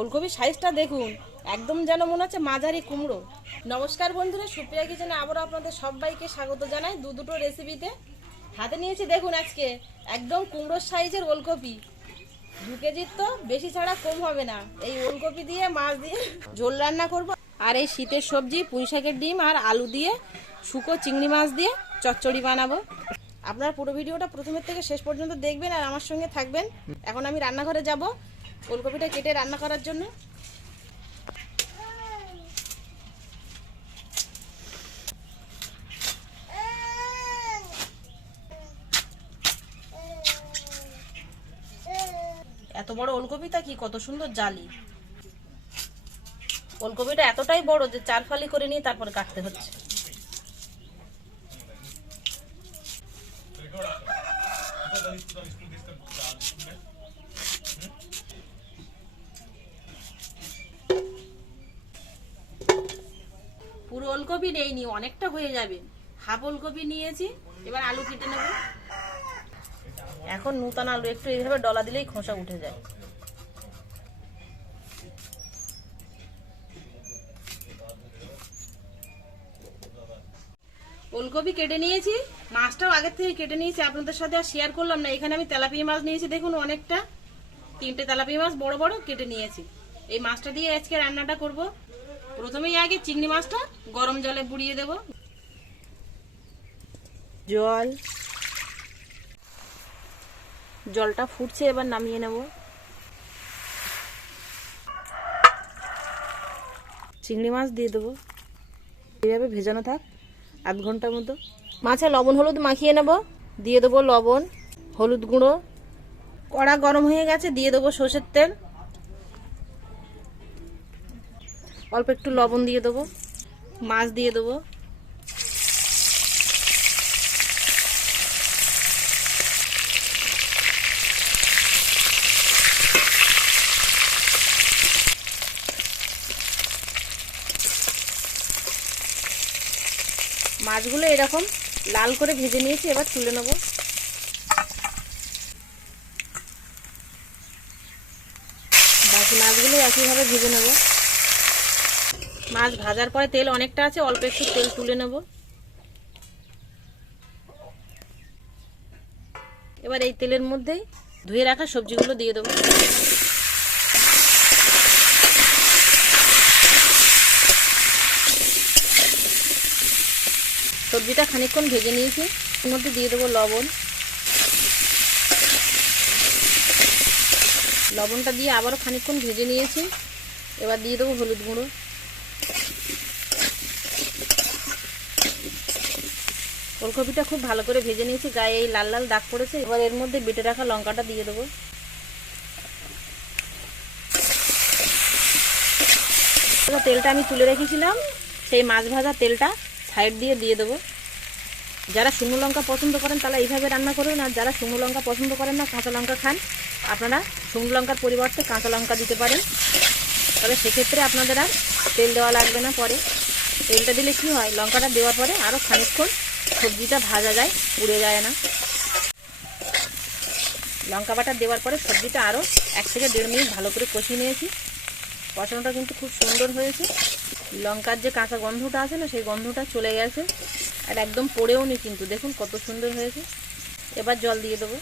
ওলকপির সাইজটা দেখুন, একদম যেন মনে হচ্ছে মাঝারি কুমড়ো। নমস্কার বন্ধুরা, সুপ্রিয়া কিচেনে আবারও আপনাদের সবাইকে স্বাগত জানাই দুটো রেসিপিতে। হাতে নিয়েছি দেখুন আজকে একদম কুমড়োর সাইজের ওলকপি। 2 কেজির তো বেশি ছাড়া কম হবে না। এই ওলকপি দিয়ে মাছ দিয়ে ঝোল রান্না করব, আর এই শীতের সবজি পুঁই শাকের ডিম আর আলু দিয়ে শুকো চিংড়ি মাছ দিয়ে চচ্চড়ি বানাবো। আপনারা পুরো ভিডিওটা প্রথমের থেকে শেষ পর্যন্ত দেখবেন আর আমার সঙ্গে থাকবেন। এখন আমি রান্নাঘরে যাব ওলকপিটা কেটে রান্না করার জন্য। এত বড় ওলকপিটা কি কত সুন্দর জালি। ওলকপিটা এতটাই বড় যে 4 ফালি করে নিয়ে তারপর কাটতে হচ্ছে। পুরো ওলকপি নেইনি, অনেকটা হয়ে যাবে। হাফ ওলকপি নিয়েছি। এবার আলু কেটে নেব। এখন নতুন আলু একটু এইভাবে ডলা দিলেই খোসা উঠে যায়। ওলকপি কেটে নিয়েছি, মাছটাও আগের থেকে কেটে নিয়েছি, আপনাদের সাথে আর শেয়ার করলাম না। এখানে আমি তেলাপিয়া মাছ নিয়েছি, দেখুন অনেকটা, 3টে তেলাপিয়া মাছ বড় বড় কেটে নিয়েছি। এই মাছটা দিয়ে আজকে রান্নাটা করব। প্রথমেই আগে চিংড়ি মাছটা গরম জলে বুড়িয়ে দেব। জলটা ফুটছে, এবার নামিয়ে নেব। চিংড়ি মাছ দিয়ে দেবো, এইভাবে ভেজানো থাক আধ ঘন্টার মতো। মাছে লবণ হলুদ মাখিয়ে নেব। দিয়ে দেবো লবণ, হলুদ গুঁড়ো। কড়া গরম হয়ে গেছে, দিয়ে দেবো সর্ষের তেল। অল্প একটু লবণ দিয়ে দেবো। মাছ দিয়ে দেবো। মাছগুলো এরকম লাল করে ভেজে নিয়েছি, এবার তুলে নেব। বাকি মাছগুলো একইভাবে ভেজে নেব। মাছ ভাজার পরে তেল অনেকটা আছে, অল্প একটু তেল তুলে নেব। এবার এই তেলের মধ্যেই ধুয়ে রাখা সবজিগুলো দিয়ে দেবো। সবজিটা খানিকক্ষণ ভেজে নিয়েছি, এর মধ্যে দিয়ে দেবো লবণ। লবণটা দিয়ে আবারও খানিকক্ষণ ভেজে নিয়েছি। এবার দিয়ে দেবো হলুদ গুঁড়ো। ওলকপিটা খুব ভালো করে ভেজে নিয়েছি, গায়ে এই লাল লাল দাগ পড়েছে। এবার এর মধ্যে বেটে রাখা লঙ্কাটা দিয়ে দেবো। তেলটা আমি তুলে রেখেছিলাম, সেই মাছ ভাজা তেলটা সাইড দিয়ে দিয়ে দেবো। যারা শুকনো লঙ্কা পছন্দ করেন তারা এইভাবে রান্না করুন, আর যারা শুকনো লঙ্কা পছন্দ করেন না, কাঁচা লঙ্কা খান, আপনারা শুকনো লঙ্কার পরিবর্তে কাঁচা লঙ্কা দিতে পারেন। তবে সেক্ষেত্রে আপনাদের আর তেল দেওয়া লাগবে না। পরে তেলটা দিলে কি হয়, লঙ্কাটা দেওয়ার পরে আরও খানিকক্ষণ সবজিটা ভাজা যায়, পুড়ে যায় না। লঙ্কা বাটা দেওয়ার পরে সবজিটা আরও 1 থেকে 1.5 মিনিট ভালো করে কষিয়ে নিয়েছি। কষানোটা কিন্তু খুব সুন্দর হয়েছে। লঙ্কার যে কাঁচা গন্ধটা আছে না, সেই গন্ধটা চলে গেছে, আর একদম পড়েও নি কিন্তু। দেখুন কত সুন্দর হয়েছে। এবার জল দিয়ে দেবো।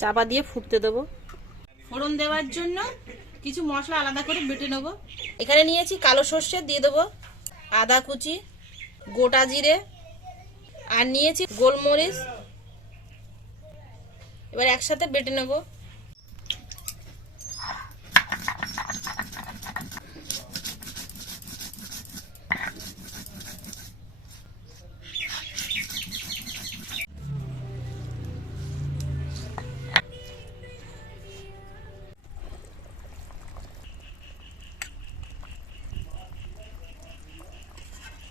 চাপা দিয়ে ফুটতে দেবো। ফোড়ন দেওয়ার জন্য কিছু মশলা আলাদা করে বেটে নেব। এখানে নিয়েছি কালো সর্ষে, দিয়ে দেবো আদা কুচি, গোটা জিরে, আর নিয়েছি গোলমরিচ। এবার একসাথে বেটে নেব।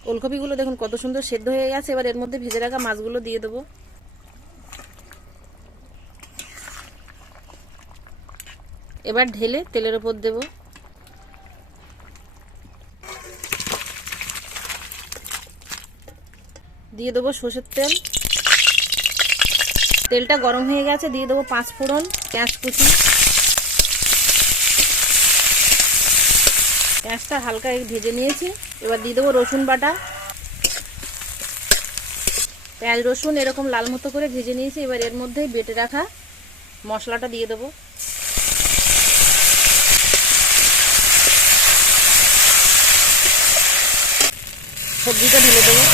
ওলকপিগুলো দেখুন কত সুন্দর সেদ্ধ হয়ে গেছে। এবার এর মধ্যে ভেজে রাখা মাছগুলো দিয়ে দেবো। এবার ঢেলে তেলের উপর দেব। দিয়ে দেবো সর্ষের তেল। তেলটা গরম হয়ে গেছে, দিয়ে দেবো 5 ফোড়ন, পেঁয়াজ কুচি। পেঁয়াজটা হালকা ভেজে নিয়েছি। এবার দিয়ে দেবো রসুন বাটা। পেঁয়াজ রসুন এরকম লাল মতো করে ভেজে নিয়েছি। এবার এর মধ্যে বেটে রাখা মশলাটা দিয়ে দেবো। সবজিটা ঢেলে দেবো।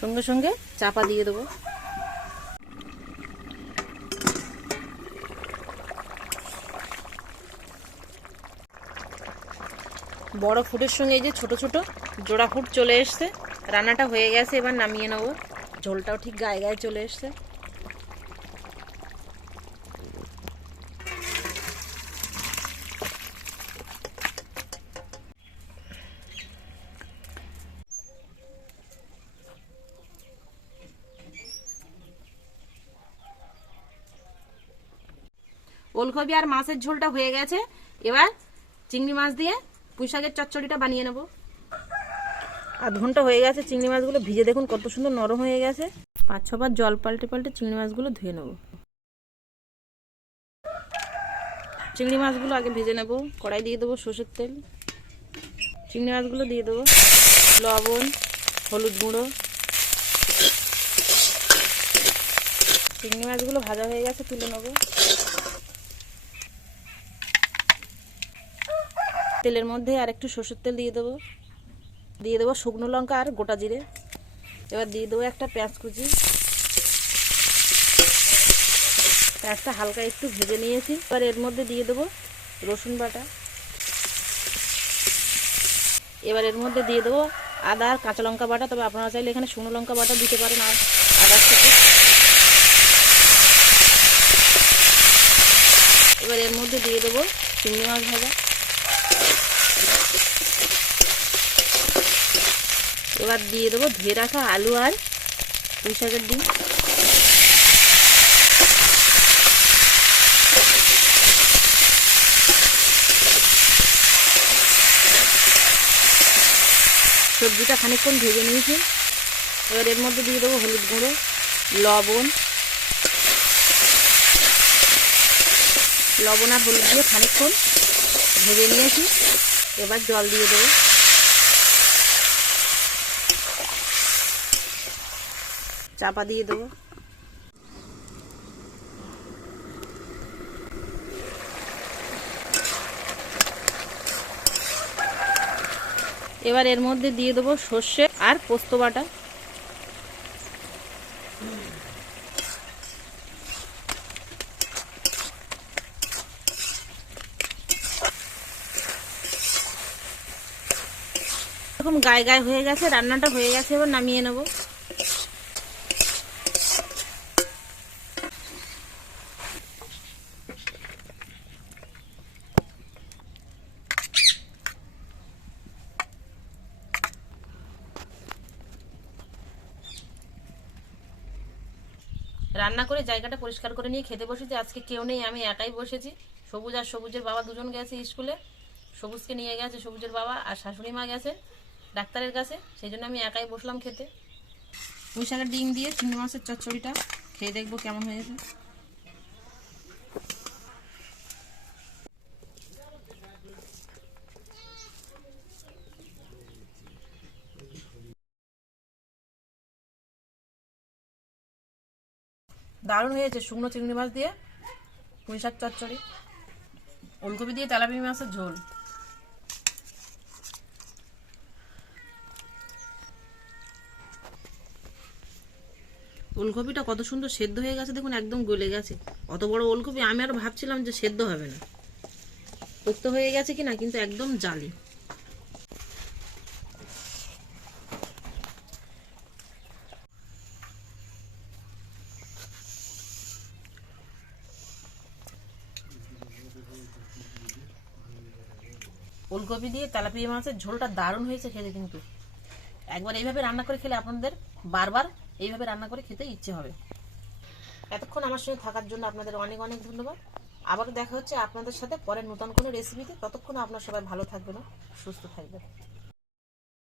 সঙ্গে সঙ্গে চাপা দিয়ে দেবো। বড় ফুটের সঙ্গে এই যে ছোট ছোট জোড়া ফুট চলে এসছে। রান্নাটা হয়ে গেছে, এবার নামিয়ে নেবো। ঝোলটাও ঠিক গায়ে গায়ে চলে এসছে। ওলকপি আর মাছের ঝোলটা হয়ে গেছে। এবার চিংড়ি মাছ দিয়ে পুঁই শাকের চচ্চড়িটা বানিয়ে নেব। আধ ঘন্টা হয়ে গেছে, চিংড়ি মাছগুলো ভিজে দেখুন কত সুন্দর নরম হয়ে গেছে। 5-6 বার জল পাল্টে পাল্টে চিংড়ি মাছগুলো ধুয়ে নেব। চিংড়ি মাছগুলো আগে ভেজে নেব। কড়াই দিয়ে দেবো সর্ষের তেল। চিংড়ি মাছগুলো দিয়ে দেবো, লবণ, হলুদ গুঁড়ো। চিংড়ি মাছগুলো ভাজা হয়ে গেছে, তুলে নেব। তেলের মধ্যে আর একটু সর্ষের তেল দিয়ে দেবো। দিয়ে দেবো শুকনো লঙ্কা আর গোটা জিরে। এবার দিয়ে দেবো একটা পেঁয়াজ কুচি। পেঁয়াজটা হালকা একটু ভেজে নিয়েছি। এবার এর মধ্যে দিয়ে দেবো রসুন বাটা। এবার এর মধ্যে দিয়ে দেবো আদা আর কাঁচা লঙ্কা বাটা। তবে আপনারা চাইলে এখানে শুকনো লঙ্কা বাটা দিতে পারেন আর আদার থেকে। এবার এর মধ্যে দিয়ে দেবো চিংড়ি মাছ ভাজা। এবার দিয়ে দেবো ধুয়ে রাখা আলু আর পুঁই শাকের ডিম। সবজিটা খানিকক্ষণ ভেজে নিয়েছি। এবার এর মধ্যে দিয়ে দেবো হলুদ গুঁড়ো, লবণ আর হলুদ দিয়ে খানিকক্ষণ ভেজে নিয়েছি। এবার জল দিয়ে দেবো। চাপা দিয়ে দেবো। এবার এর মধ্যে দিয়ে দেবো সর্ষে আর পোস্ত বাটা। এরকম গায়ে গায়ে হয়ে গেছে, রান্নাটা হয়ে গেছে। এবার নামিয়ে নেব। রান্না করে জায়গাটা পরিষ্কার করে নিয়ে খেতে বসেছি। আজকে কেউ নেই, আমি একাই বসেছি। সবুজ আর সবুজের বাবা দুজন গেছে স্কুলে। সবুজকে নিয়ে গেছে সবুজের বাবা, আর শাশুড়ি মা গেছে ডাক্তারের কাছে। সেই জন্য আমি একাই বসলাম খেতে। পুঁই শাকের ডিম দিয়ে চিংড়ি মাছের চচ্চড়িটা খেয়ে দেখবো কেমন হয়েছে। দারুণ হয়েছে। শুকনো চিংড়ি মাছ দিয়ে পুঁই শাক চচ্চড়ি, ওলকপি দিয়ে তেলাপিয়া মাছের ঝোল। ওলকপিটা কত সুন্দর সেদ্ধ হয়ে গেছে দেখুন, একদম গলে গেছে। অত বড় ওলকপি আমি আর ভাবছিলাম যে সেদ্ধ হবে না, পোক্ত হয়ে গেছে কিনা, কিন্তু একদম জালি। ওলকপি দিয়ে তেলাপিয়া মাছের ঝোলটা দারুণ হয়েছে খেতে। কিন্তু একবার এইভাবে রান্না করে খেলে আপনাদের বারবার এইভাবে রান্না করে খেতে ইচ্ছে হবে। এতক্ষণ আমার সঙ্গে থাকার জন্য আপনাদের অনেক অনেক ধন্যবাদ। আবারও দেখা হচ্ছে আপনাদের সাথে পরের নতুন কোনো রেসিপিতে। ততক্ষণ আপনারা সবাই ভালো থাকবেন, সুস্থ থাকবেন।